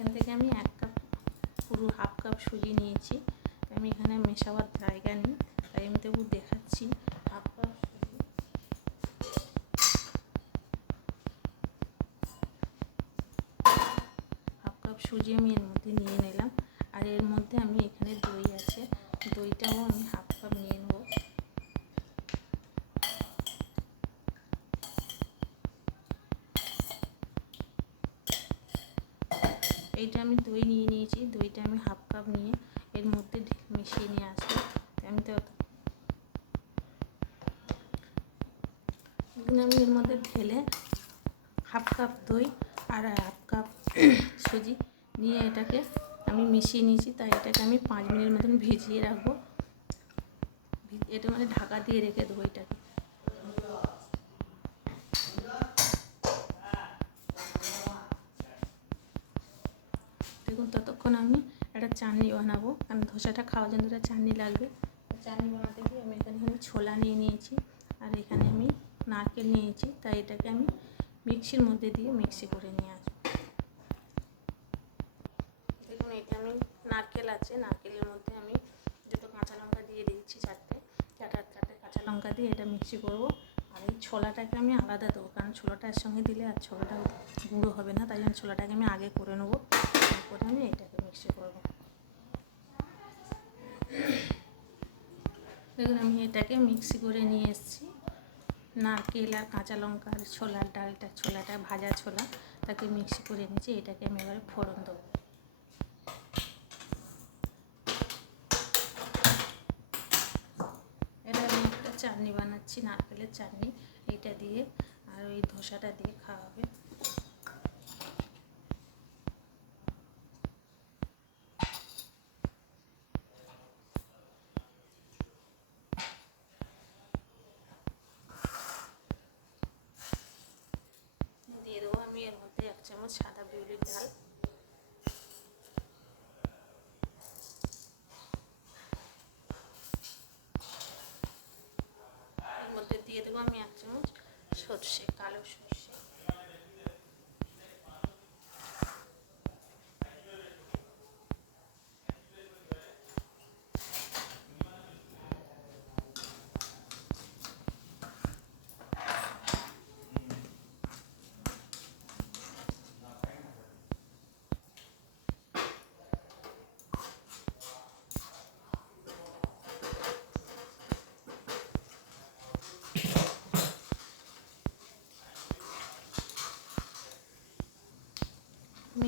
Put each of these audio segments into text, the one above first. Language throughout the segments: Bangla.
এখান থেকে আমি 1 কাপ পুরো হাফ কাপ সুজি নিয়েছি। আমি এখানে মেশাবার জায়গা নেই, তাই আমি তবু দেখাচ্ছি। হাফ কাপ সুজি আমি এর মধ্যে নিয়ে নিলাম। আর এর মধ্যে আমি এখানে দই আছে, দইটাও আমি হাফ কাপ নিয়ে নেব। এইটা আমি দই নিয়ে নিয়েছি, দইটা আমি হাফ কাপ নিয়ে এর মধ্যে মিশিয়ে নিয়ে আসবো। আমি এর মধ্যে ঢেলে হাফ কাপ দই আর হাফ কাপ সুজি নিয়ে এটাকে আমি মিশিয়ে নিয়েছি। তাই এটাকে আমি 5 মিনিট মতন ভিজিয়ে রাখবো। এটা মানে ঢাকা দিয়ে রেখে দেবো এটাকে। দেখুন ততক্ষণ আমি একটা চাটনি বানাবো, কারণ ধোসাটা খাওয়ার জন্য একটা চাটনি লাগবে। চাটনি বানাতে গিয়ে আমি এখানে ছোলা নিয়ে নিয়েছি আর এখানে আমি নারকেল নিয়েছি। তাই এটাকে আমি মিক্সির মধ্যে দিয়ে মিক্সি করে নিয়ে আসবো। দেখুন এটা আমি নারকেল আছে, নারকেলের মধ্যে আমি 2টো কাঁচা লঙ্কা দিয়ে দিচ্ছি, 4টে কাঁচা লঙ্কা দিয়ে এটা মিক্সি করবো। আর এই ছোলাটাকে আমি আলাদা দেবো, কারণ ছোলাটা এর সঙ্গে দিলে আর ছোলাটা গুঁড়ো হবে না। তাই জন্য ছোলাটাকে আমি আগে করে নেবো, তারপরে আমি এটাকে মিক্সি করবো। দেখুন আমি এটাকে মিক্সি করে নিয়ে এসেছি। নারকেল আর কাঁচা লঙ্কা আর ছোলার ডালটা, ছোলাটা ভাজা ছোলা, তাকে মিক্সি করে নিয়েছি। এটাকে আমি এবারে ফোড়ন দেবো। এটা আমি একটা চাটনি বানাচ্ছি, নারকেলের চাটনি। এইটা দিয়ে আর ওই ধোসাটা দিয়ে খাওয়া হবে। দিয়ে দেবো আমি এর মধ্যে 1 চামচ সাদা বিউলির ডাল। এর মধ্যে দিয়ে দেবো আমি 1 চামচ সর্ষে, কালো সর্ষে।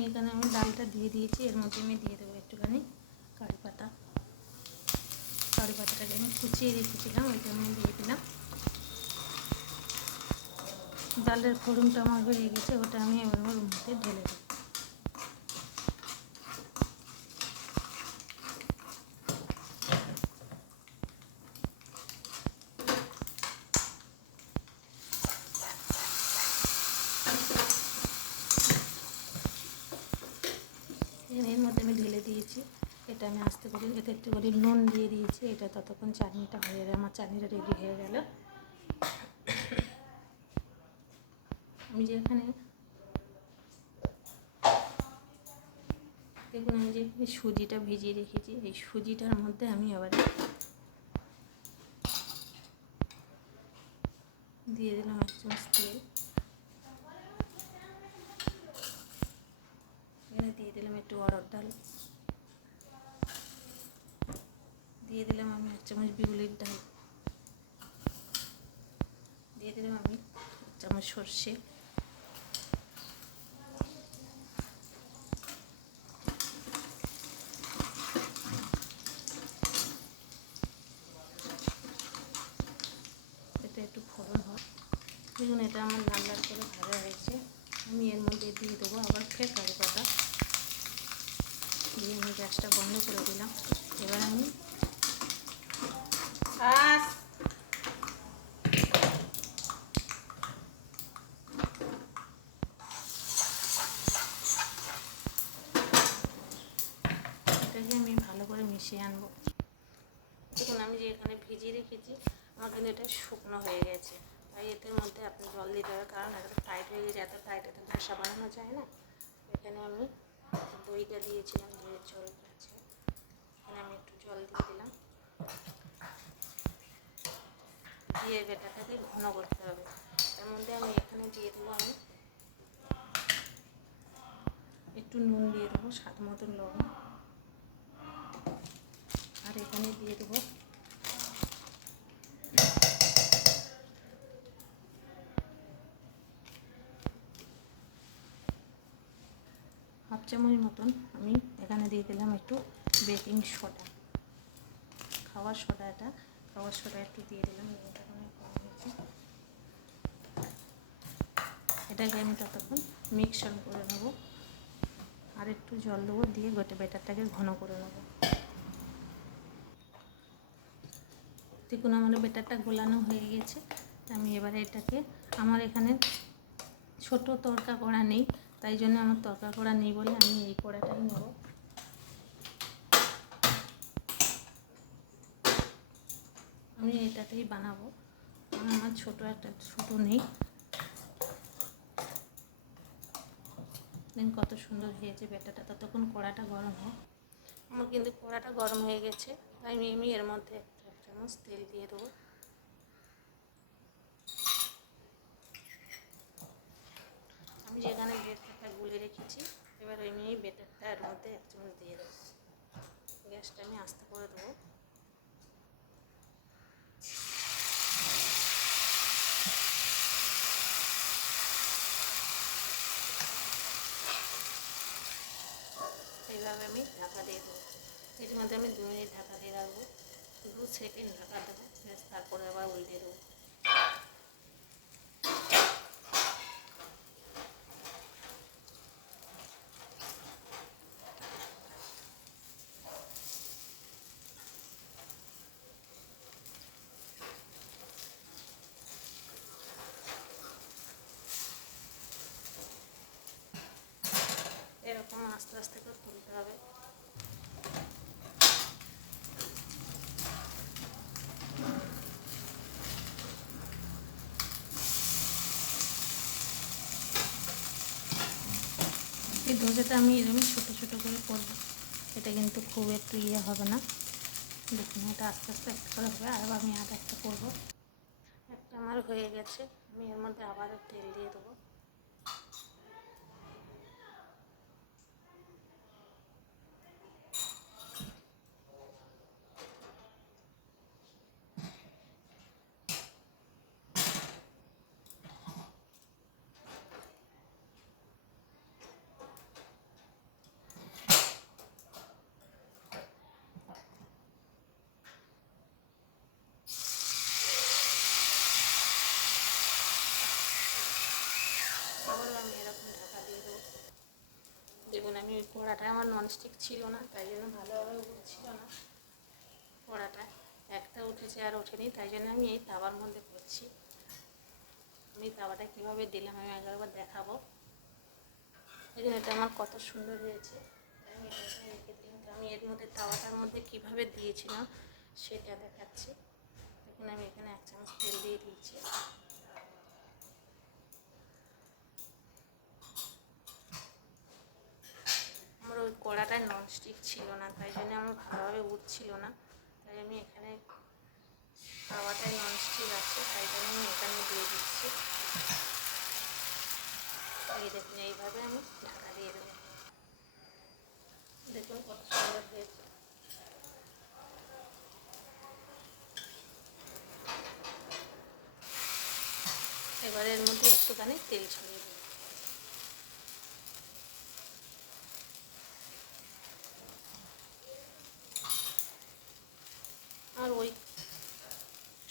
এখানে আমি ডালটা দিয়ে দিয়েছি। এর মধ্যে আমি দিয়ে দেবো একটুখানি কারি পাতা। কারি পাতাটাকে আমি কুচিয়ে রেখেছিলাম, ওইটা আমি দিয়ে দিলাম। ডালের ফোড়নটা আমার হয়ে গেছে, ওটা আমি এবার ওর মধ্যে ঢেলে দেবো। এর মধ্যে আমি ঢেলে দিয়েছি। এটা আমি আস্তে করে এতে একটু করে নুন দিয়ে দিয়েছি। এটা ততক্ষণ চাটনিটা হয়ে গেলে আমার চাটনিটা রেডি হয়ে গেল। আমি যে এখানে দেখুন আমি যে সুজিটা ভিজিয়ে রেখেছি, এই সুজিটার মধ্যে আমি এবারে দিয়ে দিলাম 1 চামচ তেল। এখানে দিয়ে দিলাম একটু অরহর ডাল, দিয়ে দিলাম আমি 1 চামচ বিউলির ডাল, দিয়ে দিলাম আমি 1 চামচ সর্ষে, এটা একটু ফোড়ন হয়। দেখুন এটা আমার লাল লাল করে ভাজা হয়েছে। আমি এর মধ্যে দিয়ে দেবো আবার ফের কারি পাতা দিয়ে আমি গ্যাসটা বন্ধ করে দিলাম। এবার আমি এটাকে আমি ভালো করে মিশিয়ে আনবো। দেখুন আমি যে এখানে ভিজিয়ে রেখেছি, আমার কিন্তু এটা শুকনো হয়ে গেছে। তাই এটার মধ্যে আপনি জল দিতে হবে, কারণ এটা টাইট হয়ে গেছে। এত টাইট এত ধোসা বানানো যায় না। এখানে আমি দইটা দিয়েছিলাম, দইয়ের জল আছে, এখানে আমি একটু জল দিয়ে দিলাম, দিয়ে ব্যাটারটাকে ঘন করতে হবে। তার মধ্যে আমি এখানে দিয়ে দেবো আমি একটু নুন দিয়ে দেবো, স্বাদ মতন লবণ, আর এখানে দিয়ে দেবো হাফ চামচ মতন আমি এখানে দিয়ে দিলাম একটু বেকিং সোডা, খাওয়ার সোডা, খাওয়ার সোডা একটু দিয়ে দিলাম। এটাকে আমি ততক্ষণ মিক্সচার করে নেবো, আর একটু জল দেবো, দিয়ে গোটা ব্যাটারটাকে ঘন করে নেবো। দেখুন আমার ব্যাটারটা গোলানো হয়ে গেছে। আমি এবারে এটাকে, আমার এখানে ছোট তড়কা কড়া নেই, তাই জন্য আমার তড়কা কড়া নেই বলে আমি এই কড়াটাই নেব। আমি এটাতেই বানাবো, আমার ছোট নেই। দেখুন কত সুন্দর হয়েছে ব্যাটারটা। ততক্ষণ কড়াটা গরম হোক। আমার কিন্তু কড়াটা গরম হয়ে গেছে, তাই আমি এর মধ্যে এক চামচ তেল দিয়ে দেবো। আমি যেখানে ব্যাটারটা গুলে রেখেছি, এবার আমি এই ব্যাটারটা এর মধ্যে এক চামচ দিয়ে দেবো। গ্যাসটা আমি আস্তে করে দেবো। এইভাবে আমি ঢাকা দিয়ে দেবো। এর মধ্যে আমি 2 মিনিট ঢাকা দিয়ে রাখবো, 2 সেকেন্ড ঢাকা দেবো, তারপরে আবার উল্টে দেবো। এরকম আস্তে আস্তে করে তুলতে হবে। এই ধোসাটা আমি এরকম ছোটো ছোটো করে করবো, এটা কিন্তু খুব একটু হবে না। দেখুন এটা আস্তে আস্তে একটা করে হবে, আর আমি আর একটা করবো। একটা আমার হয়ে গেছে, আমি এর মধ্যে আবারও তেল দিয়ে দেবো। আবারও আমি এরকম ঢাকা দিয়ে দেবো। দেখুন আমি ওই কড়াটা আমার ননস্টিক ছিল না, তাই জন্য ভালোভাবে উঠছিল না কড়াটা, একটা উঠেছে আর ওঠেনি, তাই জন্য আমি এই তাওয়ার মধ্যে করছি। আমি তাওয়াটা কীভাবে দিলাম আমি একবার দেখাবো। দেখুন এটা আমার কত সুন্দর হয়েছে। আমি এটাকে রেখে দিলাম, আমি এর মধ্যে তাওয়াটার মধ্যে কীভাবে দিয়েছিলাম সেটা দেখাচ্ছি। দেখুন আমি এখানে 1 চামচ তেল দিয়ে দিয়েছি। আমার ওই কড়াটায় ননস্টিক ছিল না, তাই জন্য আমার ভালোভাবে উঠছিল না, তাই আমি এখানে তাওয়াটায় ননস্টিক আছে, তাই জন্য আমি এখানে দিয়ে দিচ্ছি। এই দেখুন এইভাবে আমি ঢাকা দিয়ে দেবো। দেখুন কত সুন্দর হয়েছে। এবার এর মধ্যে একটুখানি তেল ছড়িয়ে দেবো। আর ওই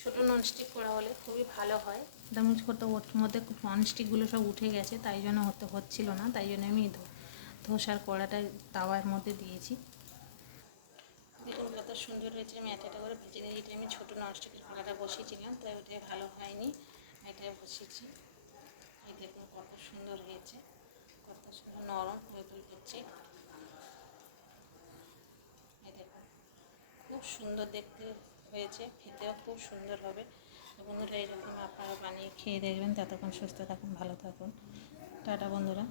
ছোটো ননস্টিক করা হলে খুবই ভালো হয়। দামিজ করতে ওর মধ্যে ননস্টিকগুলো সব উঠে গেছে, তাই জন্য হচ্ছিল না, তাই জন্য আমি ধোসার কড়াটা তাওয়ার মধ্যে দিয়েছি। দেখুন কত সুন্দর হয়েছে। আমি একটা করে ভেজে নিয়ে, এটা আমি ছোটো ননস্টিকের কড়াটা বসিয়েছিলাম, তাই ওটাই ভালো হয়নি, এটাই বসিয়েছি। এই দেখুন কত সুন্দর হয়েছে, কত সুন্দর নরম হচ্ছে। এই দেখুন খুব সুন্দর দেখতে হয়েছে, খেতেও খুব সুন্দর হবে। বন্ধুরা এইরকম আপনারা বানিয়ে খেয়ে দেখবেন। ততক্ষণ সুস্থ থাকুন, ভালো থাকুন, টাটা বন্ধুরা।